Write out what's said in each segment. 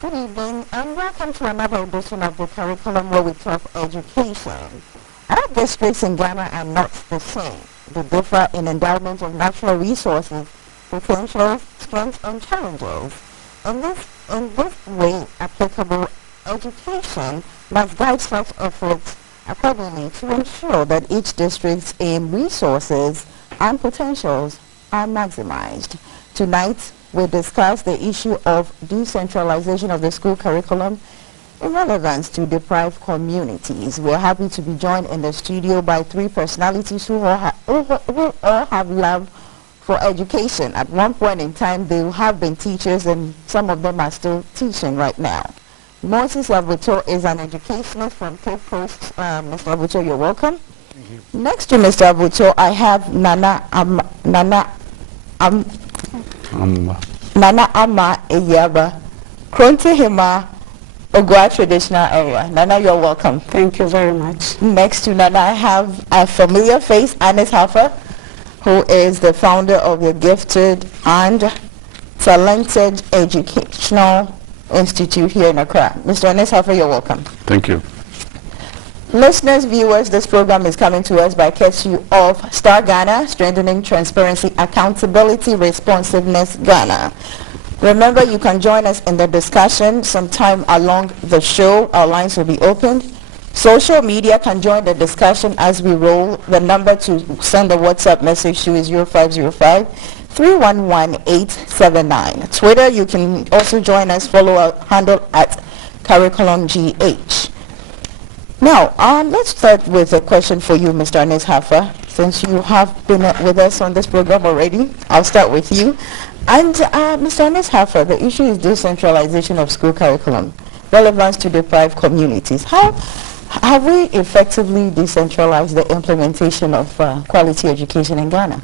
Good evening and welcome to another edition of the curriculum where we talk education. Our districts in Ghana are not the same. They differ in endowment of natural resources, potentials, strengths and challenges. In this way, applicable education must guide such efforts accordingly to ensure that each district's resources and potentials are maximized. Tonight, we discuss the issue of decentralization of the school curriculum in relevance to deprived communities. We're happy to be joined in the studio by three personalities who all have love for education. At one point in time, they have been teachers, and some of them are still teaching right now. Moses Avutor is an educationist from Cape Coast. Mr. Avutor, you're welcome. Thank you. Next to Mr. Avutor, I have Nana Amba Eyiaba, Krontihemaa, Ogua traditional area. Nana, you're welcome. Thank you very much. Next to Nana, I have a familiar face, Haffar, who is the founder of the Gifted and Talented Educational Institute here in Accra. Mr. Haffar, you're welcome. Thank you. Listeners, viewers, this program is coming to us by courtesy of Star Ghana, Strengthening Transparency, Accountability, Responsiveness Ghana. Remember, you can join us in the discussion sometime along the show. Our lines will be opened. Social media can join the discussion as we roll. The number to send a WhatsApp message to is 0505-311-879. Twitter, you can also join us. Follow our handle at CurriculumGH. Now, let's start with a question for you, Mr. Haffar. Since you have been with us on this program already, I'll start with you. And Mr. Haffar, the issue is decentralization of school curriculum, relevance to deprived communities. How have we effectively decentralized the implementation of quality education in Ghana?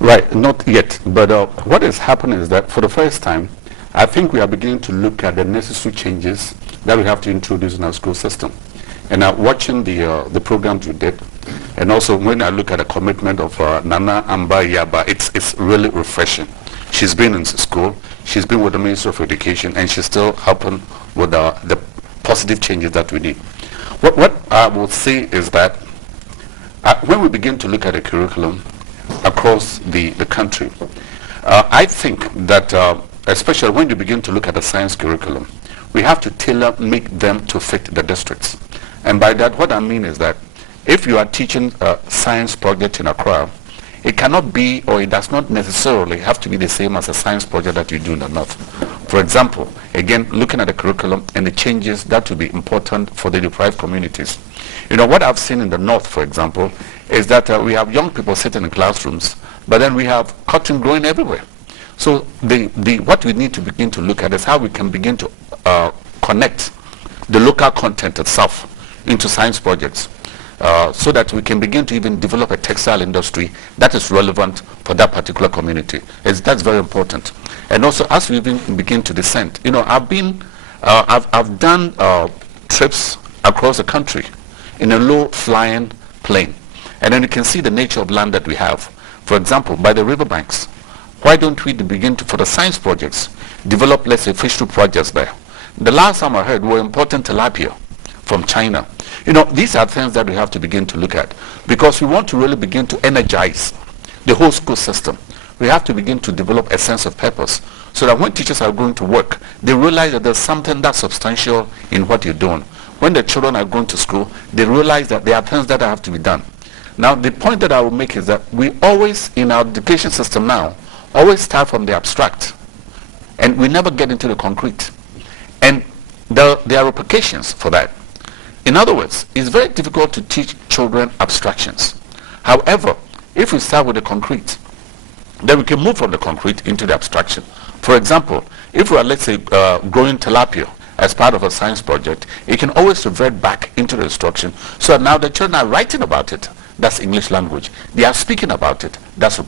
Right, not yet. But what has happened is that for the first time, I think we are beginning to look at the necessary changes that we have to introduce in our school system. And watching the programs you did, and also when I look at the commitment of Nana Amba Eyiaba, it's really refreshing. She's been in school, she's been with the Minister of Education, and she's still helping with the positive changes that we need. What I would say is that when we begin to look at the curriculum across the country, I think that especially when you begin to look at the science curriculum, we have to make them to fit the districts. And by that, what I mean is that if you are teaching a science project in Accra, it cannot be, or it does not necessarily have to be the same as a science project that you do in the north. For example, again, looking at the curriculum and the changes that will be important for the deprived communities. You know, what I've seen in the north, for example, is that we have young people sitting in classrooms, but then we have cotton growing everywhere. So what we need to begin to look at is how we can begin to connect the local content itself into science projects so that we can begin to even develop a textile industry that is relevant for that particular community. That's very important. And also, as we begin to descend, you know, I've done trips across the country in a low-flying plane, and then you can see the nature of land that we have. For example, by the riverbanks, why don't we begin to, for the science projects, develop, let's say, fishery projects there? The last time I heard, we're importing tilapia from China. You know, these are things that we have to begin to look at because we want to really begin to energize the whole school system. We have to begin to develop a sense of purpose so that when teachers are going to work, they realize that there's something that's substantial in what you're doing. When the children are going to school, they realize that there are things that have to be done. Now, the point that I will make is that we always, in our education system now, always start from the abstract, and we never get into the concrete. And there are repercussions for that. In other words, it's very difficult to teach children abstractions. However, if we start with the concrete, then we can move from the concrete into the abstraction. For example, if we are, let's say, growing tilapia as part of a science project, it can always revert back into the instruction. So now the children are writing about it. That's English language. They are speaking about it. That's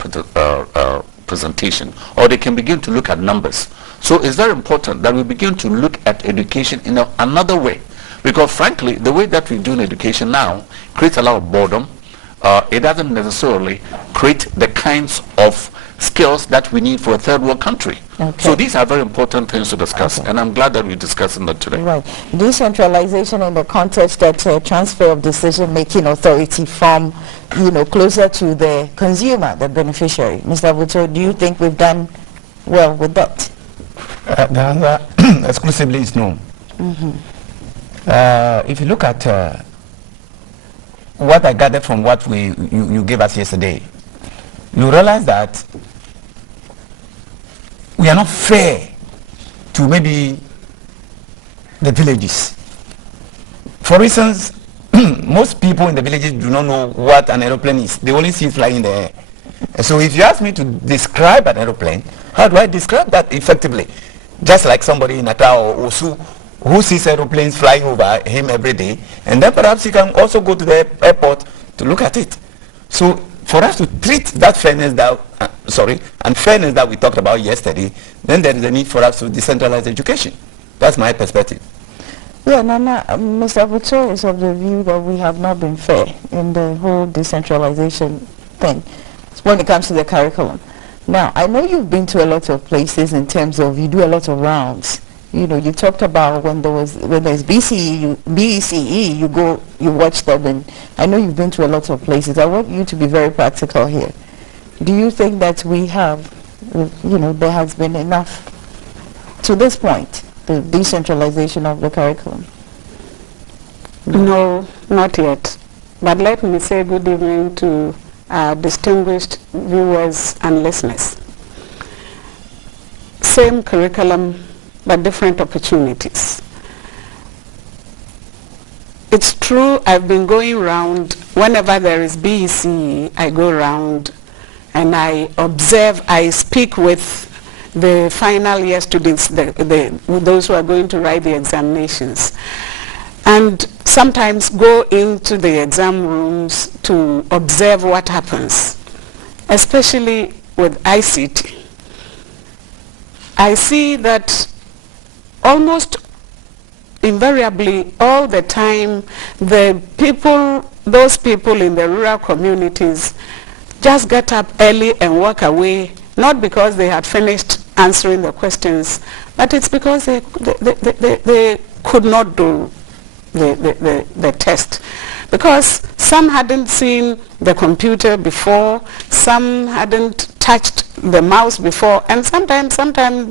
presentation. Or they can begin to look at numbers. So it's very important that we begin to look at education in another way. Because frankly, the way that we do in education now creates a lot of boredom. It doesn't necessarily create the kinds of skills that we need for a third world country. Okay. So these are very important things to discuss, okay. and I'm glad that we're discussing that today. Right. Decentralization in the context that transfer of decision-making authority from, closer to the consumer, the beneficiary. Mr. Avutor, do you think we've done well with that? The answer exclusively is no. If you look at what I gathered from what you gave us yesterday, you realize that we are not fair to maybe the villages. For instance, most people in the villages do not know what an aeroplane is. They only see it flying in the air. And so if you ask me to describe an aeroplane, how do I describe that effectively? Just like somebody in Natal or Osu who sees aeroplanes flying over him every day, and then perhaps he can also go to the airport to look at it. So for us to treat that fairness unfairness that we talked about yesterday, then there is a need for us to decentralize education. That's my perspective. Yeah, Nana, Mr. Avutor is of the view that we have not been fair in the whole decentralization thing when it comes to the curriculum. Now, I know you've been to a lot of places in terms of you do a lot of rounds. You talked about when there's BCE, you go, you watch them, and I know you've been to a lot of places. I want you to be very practical here. Do you think that we have, there has been enough to this point, the decentralization of the curriculum? No, not yet. But let me say good evening to our distinguished viewers and listeners. Same curriculum, but different opportunities. It's true, I've been going around, whenever there is BEC, I go around and I observe, I speak with the final year students, those who are going to write the examinations, and sometimes go into the exam rooms to observe what happens, especially with ICT. I see that almost invariably all the time those people in the rural communities just get up early and walk away, not because they had finished answering the questions, but it's because they could not do the test. Because some hadn't seen the computer before, some hadn't touched the mouse before, and sometimes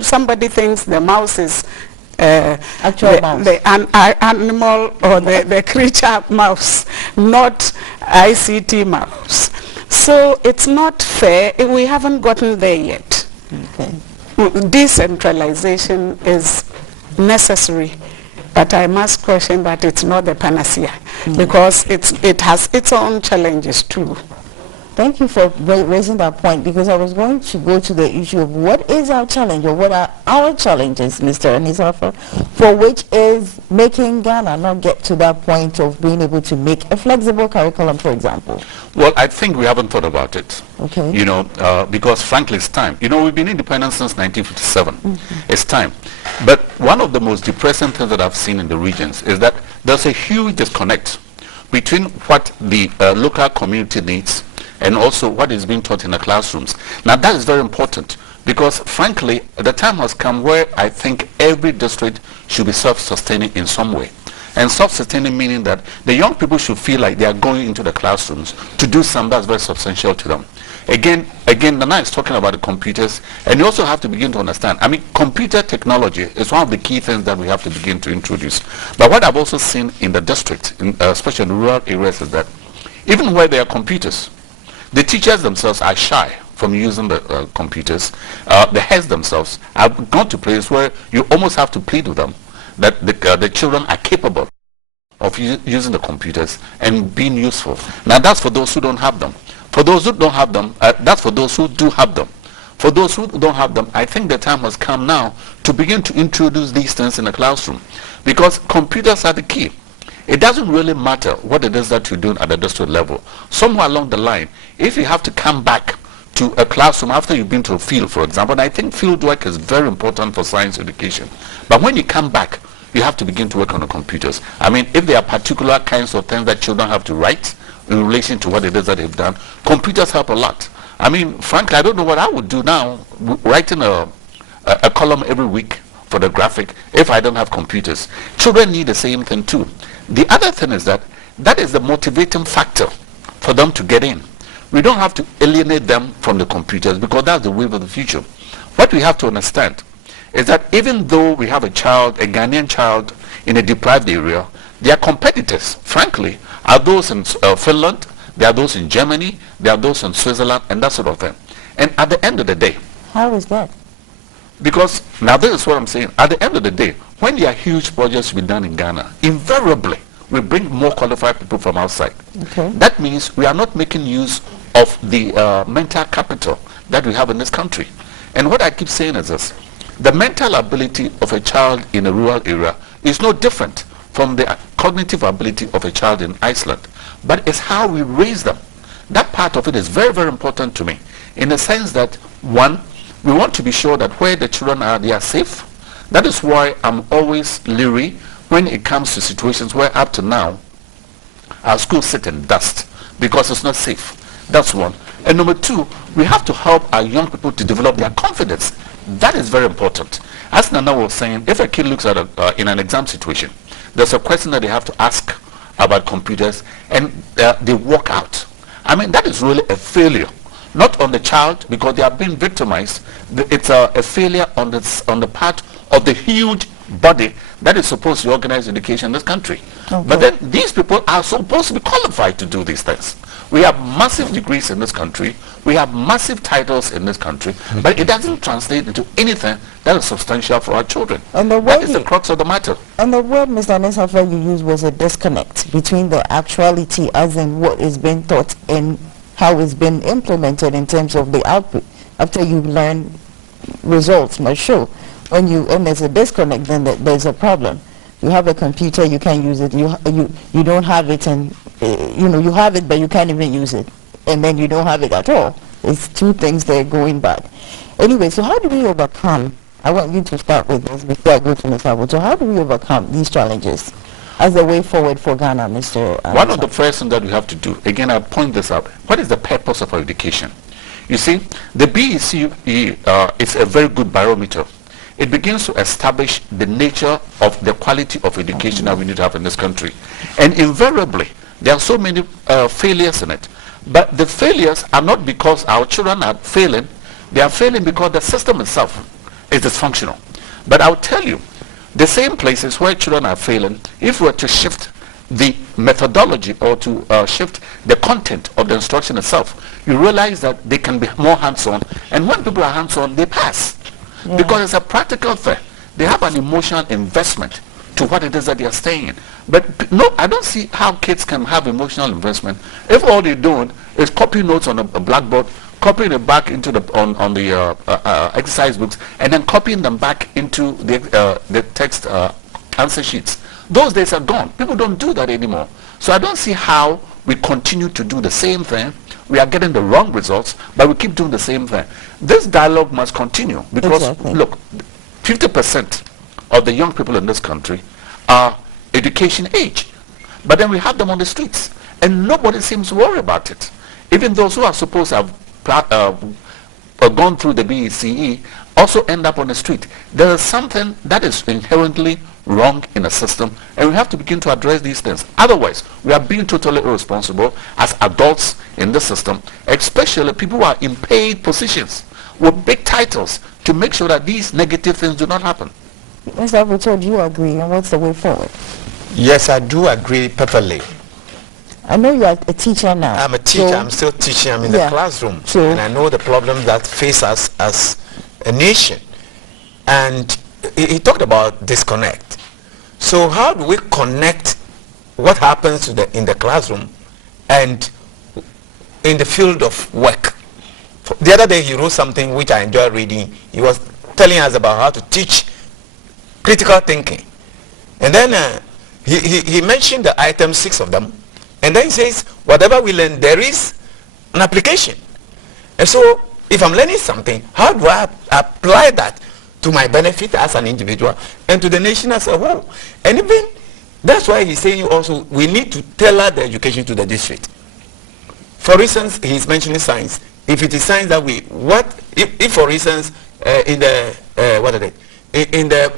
somebody thinks the mouse is the animal or the creature mouse, not ICT mouse. So it's not fair. We haven't gotten there yet. Okay. Decentralization is necessary, but I must question that it's not the panacea, because it has its own challenges too. Thank you for raising that point, because I was going to go to the issue of what is our challenge, or what are our challenges, Mr. Haffar, for which is making Ghana not get to that point of being able to make a flexible curriculum, for example. Well, I think we haven't thought about it. Okay. Because frankly it's time. We've been independent since 1957. It's time. But one of the most depressing things that I've seen in the regions is that there's a huge disconnect between what the local community needs and also what is being taught in the classrooms. Now that is very important, because frankly the time has come where I think every district should be self-sustaining in some way. And self-sustaining meaning that the young people should feel like they are going into the classrooms to do something that's very substantial to them. Again, Nana is talking about the computers, and you also have to begin to understand, computer technology is one of the key things that we have to begin to introduce. But what I've also seen in the district, especially in the rural areas, is that even where there are computers, the teachers themselves are shy from using the computers. The heads themselves have gone to places where you almost have to plead with them that the children are capable of using the computers and being useful. Now that's for those who don't have them. For those who don't have them, that's for those who do have them. For those who don't have them, I think the time has come now to begin to introduce these things in the classroom, because computers are the key. It doesn't really matter what it is that you're doing at the district level. Somewhere along the line, if you have to come back to a classroom after you've been to a field, for example, and I think field work is very important for science education. But when you come back, you have to begin to work on the computers. If there are particular kinds of things that children have to write in relation to what it is that they've done, computers help a lot. I mean, frankly, I don't know what I would do now, writing a column every week for the graphic if I don't have computers. Children need the same thing too. The other thing is that is the motivating factor for them to get in. We don't have to alienate them from the computers because that's the wave of the future. What we have to understand is that even though we have a Ghanaian child in a deprived area, their competitors, frankly, are those in Finland, there are those in Germany, there are those in Switzerland, and that sort of thing. And at the end of the day... How is that? Because, now this is what I'm saying, at the end of the day, when there are huge projects to be done in Ghana, invariably, we bring more qualified people from outside. Okay. That means we are not making use of the mental capital that we have in this country. And what I keep saying is this: the mental ability of a child in a rural area is no different from the cognitive ability of a child in Iceland, but it's how we raise them. That part of it is very, very important to me, in the sense that, one, we want to be sure that where the children are, they are safe. That is why I'm always leery when it comes to situations where up to now our schools sit in dust because it's not safe. That's one. And number two, we have to help our young people to develop their confidence. That is very important. As Nana was saying, if a kid looks at in an exam situation, there's a question that they have to ask about computers, and they walk out. I mean, that is really a failure. Not on the child because they are being victimized. It's a failure on the part of the huge body that is supposed to organize education in this country. Okay. But then these people are supposed to be qualified to do these things. We have massive degrees in this country. We have massive titles in this country, but it doesn't translate into anything that is substantial for our children. And that is the crux of the matter. And the word, Mr. Haffar, you used was a disconnect between the actuality as in what is being taught and how it's been implemented in terms of the output. After you learn, results must show. And there's a disconnect, then there's a problem. You have a computer, you can't use it. You don't have it, and you have it, but you can't even use it. And then you don't have it at all. It's two things that are going back. Anyway, so how do we overcome? I want you to start with this before I go to Mr. Avutor. So how do we overcome these challenges as a way forward for Ghana, Mr. One of the first things that we have to do, again, I point this out. What is the purpose of our education? You see, the BECE is a very good barometer. It begins to establish the nature of the quality of education that we need to have in this country. And invariably, there are so many failures in it. But the failures are not because our children are failing. They are failing because the system itself is dysfunctional. But I'll tell you, the same places where children are failing, if we were to shift the methodology or to shift the content of the instruction itself, you realize that they can be more hands-on. And when people are hands-on, they pass. Yeah. Because it's a practical thing. They have an emotional investment to what it is that they are saying. But no, I don't see how kids can have emotional investment if all they're doing is copy notes on a blackboard, copying it back into the exercise books, and then copying them back into the text answer sheets. Those days are gone. People don't do that anymore. So I don't see how we continue to do the same thing. We are getting the wrong results, but we keep doing the same thing. This dialogue must continue because, look, 50% of the young people in this country are education age. But then we have them on the streets, and nobody seems to worry about it. Even those who are supposed to have gone through the BECE also end up on the street. There is something that is inherently wrong in the system, and we have to begin to address these things. Otherwise, we are being totally irresponsible as adults in the system, especially people who are in paid positions with big titles, to make sure that these negative things do not happen. Mr. Avutor, do you agree, and what's the way forward? Yes, I do agree perfectly. I know you are a teacher now. I'm a teacher. So I'm still teaching. I'm in the classroom. And I know the problems that face us as a nation. And he talked about disconnect. So how do we connect what happens in the classroom and in the field of work? The other day he wrote something which I enjoyed reading. He was telling us about how to teach critical thinking. And then he mentioned the items, 6 of them. And then he says, whatever we learn, there is an application. And so if I'm learning something, how do I apply that to my benefit as an individual and to the nation as a whole? And even that's why he's saying also we need to tailor the education to the district. For instance, he's mentioning science. if it is science that we, if for instance, in the, what are they? In the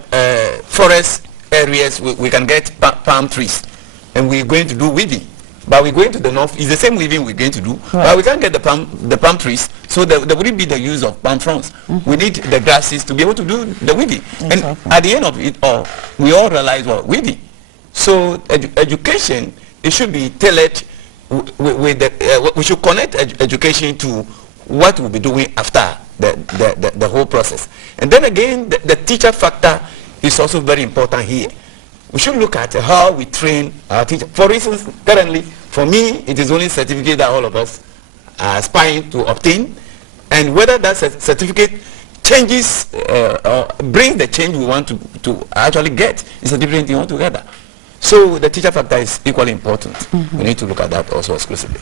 forest areas, we can get palm trees, and we're going to do weaving. But we're going to the north, it's the same weaving we're going to do, right. But we can't get the palm trees, so there wouldn't be the use of palm fronds. We need the grasses to be able to do the weaving. Exactly. And at the end of it all, we all realize what weaving. So education, it should be tailored with the, we should connect education to what we'll be doing after the whole process. And then again, the teacher factor is also very important here. We should look at how we train our teachers. For instance, currently, for me, it is only certificate that all of us are aspiring to obtain, and whether that certificate changes or brings the change we want to actually get is a different thing altogether. So the teacher factor is equally important. We need to look at that also exclusively.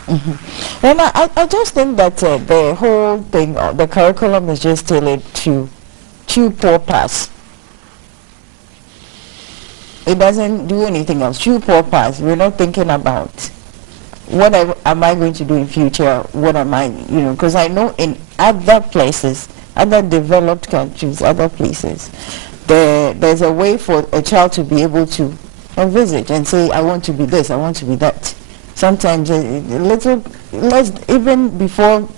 And I just think that the whole thing, the curriculum is just tailored to poor pass. It doesn't do anything else. True purpose. We're not thinking about what am I going to do in future. What am I, because I know in other places, other developed countries, other places, there's a way for a child to be able to envisage and say, I want to be this, I want to be that. Sometimes even before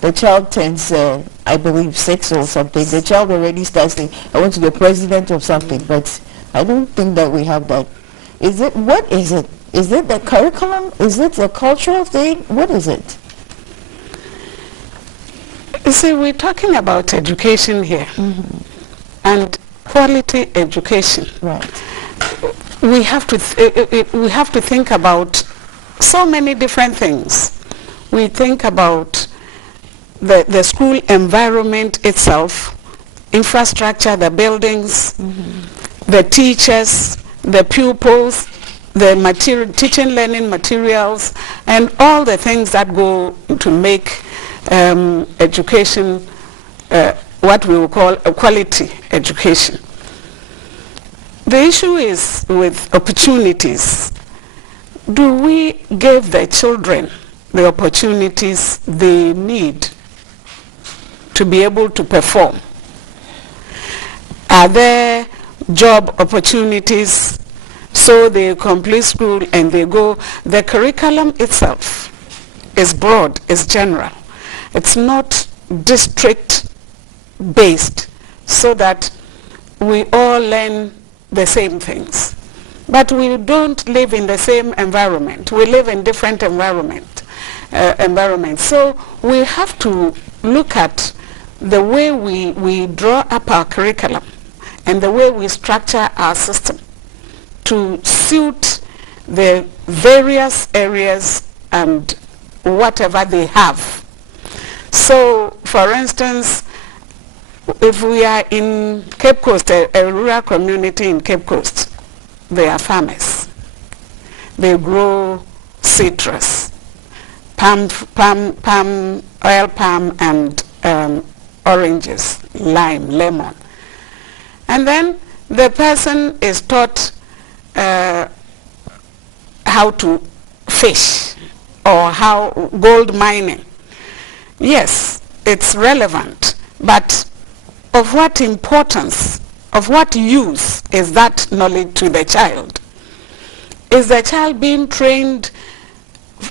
the child turns, I believe, 6 or something, the child already starts saying, I want to be president of something, but I don't think that we have that. What is it? Is it the curriculum? Is it a cultural thing? What is it? You see, we're talking about education here, and quality education. Right. We have to think about so many different things. We think about the school environment itself, infrastructure, the buildings, the teachers, the pupils, the teaching learning materials, and all the things that go to make education what we will call a quality education. The issue is with opportunities. Do we give the children the opportunities they need to be able to perform? Are there job opportunities so they complete school and they go? The curriculum itself is broad, is general. It's not district based so that we all learn the same things. But we don't live in the same environment. We live in different environments. So we have to look at the way we draw up our curriculum and the way we structure our system to suit the various areas and whatever they have. So, for instance, if we are in Cape Coast, a rural community in Cape Coast, they are farmers. They grow citrus, oil palm, and oranges, lime, lemon. And then the person is taught how to fish or how gold mining. Yes, it's relevant, but of what importance, of what use is that knowledge to the child? Is the child being trained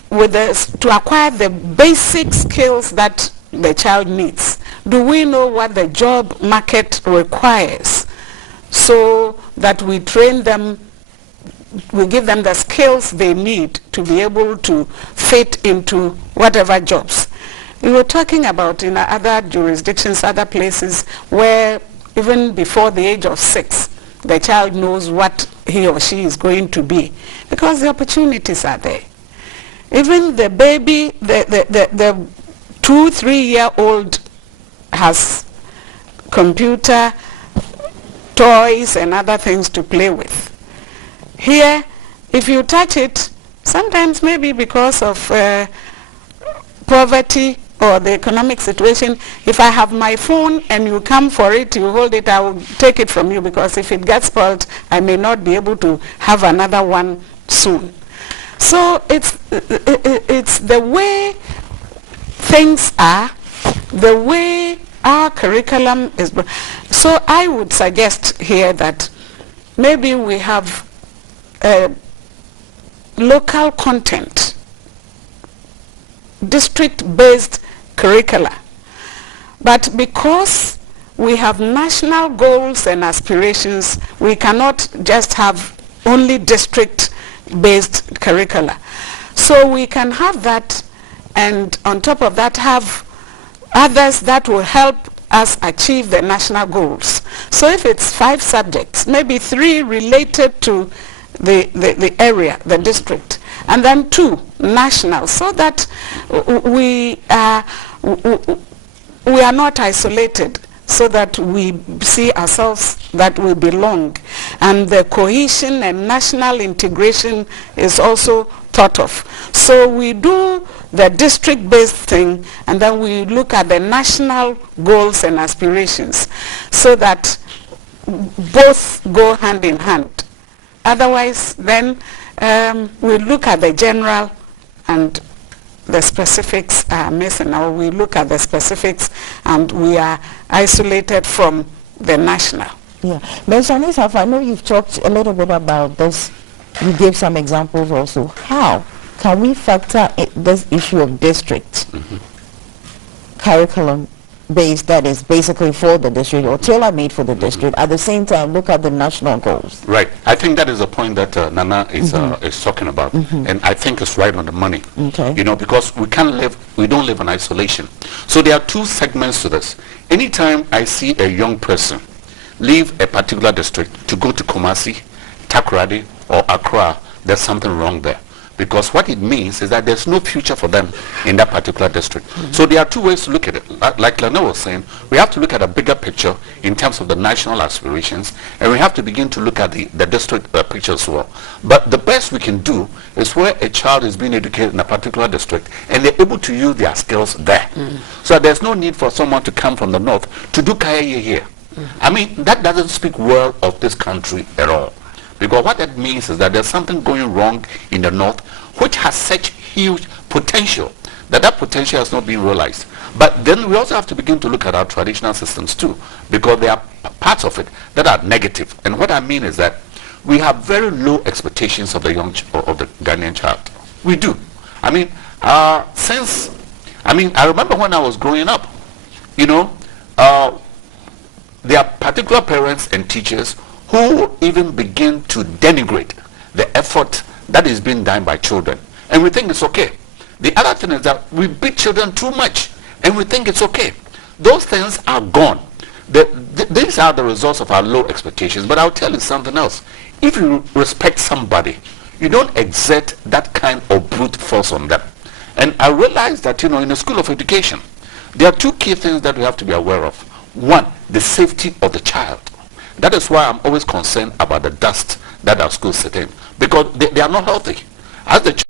to acquire the basic skills that the child needs? Do we know what the job market requires so that we train them, we give them the skills they need to be able to fit into whatever jobs? We were talking about in other jurisdictions, other places, where even before the age of 6, the child knows what he or she is going to be, because the opportunities are there. Even the baby, the 2-3-year-old has computer, toys, and other things to play with. Here, if you touch it, sometimes maybe because of poverty or the economic situation, if I have my phone and you come for it, you hold it, I will take it from you, because if it gets spoiled, I may not be able to have another one soon. So it's the way things are the way our curriculum is. So I would suggest here that maybe we have local content, district-based curricula. But because we have national goals and aspirations, we cannot just have only district-based curricula. So we can have that, and on top of that have others that will help us achieve the national goals. So if it's 5 subjects, maybe 3 related to the area, the district, and then 2 national, so that we are not isolated, so that we see ourselves that we belong. And the cohesion and national integration is also thought of. So we do the district-based thing, and then we look at the national goals and aspirations, so that both go hand in hand. Otherwise, then we look at the general and the specifics are missing, or we look at the specifics and we are isolated from the national. Yeah. Ms. Haffar, I know you've talked a little bit about this. You gave some examples also. How can we factor this issue of district curriculum based, that is basically for the district or tailor-made for the district, at the same time look at the national goals? Right. I think that is a point that Nana is talking about, and I think it's right on the money. Okay. You know, because we don't live in isolation. So there are 2 segments to this. Anytime I see a young person leave a particular district to go to Kumasi, Takoradi, or Accra, there's something wrong there. Because what it means is that there's no future for them in that particular district. So there are 2 ways to look at it. Like Lena was saying, we have to look at a bigger picture in terms of the national aspirations, and we have to begin to look at the district picture as well. But the best we can do is where a child is being educated in a particular district, and they're able to use their skills there. So there's no need for someone to come from the north to do kaya here. I mean, that doesn't speak well of this country at all. Because what that means is that there's something going wrong in the north which has such huge potential that potential has not been realized. But then we also have to begin to look at our traditional systems too, because there are parts of it that are negative. And what I mean is that we have very low expectations of the Ghanaian child. We do. I mean, I remember when I was growing up, you know, there are particular parents and teachers who even begin to denigrate the effort that is being done by children. And we think it's okay. The other thing is that we beat children too much, and we think it's okay. Those things are gone. These are the results of our low expectations. But I'll tell you something else. If you respect somebody, you don't exert that kind of brute force on them. And I realized that, you know, in the school of education, there are 2 key things that we have to be aware of. 1, the safety of the child. That is why I'm always concerned about the dust that our schools sit in, because they are not healthy. As the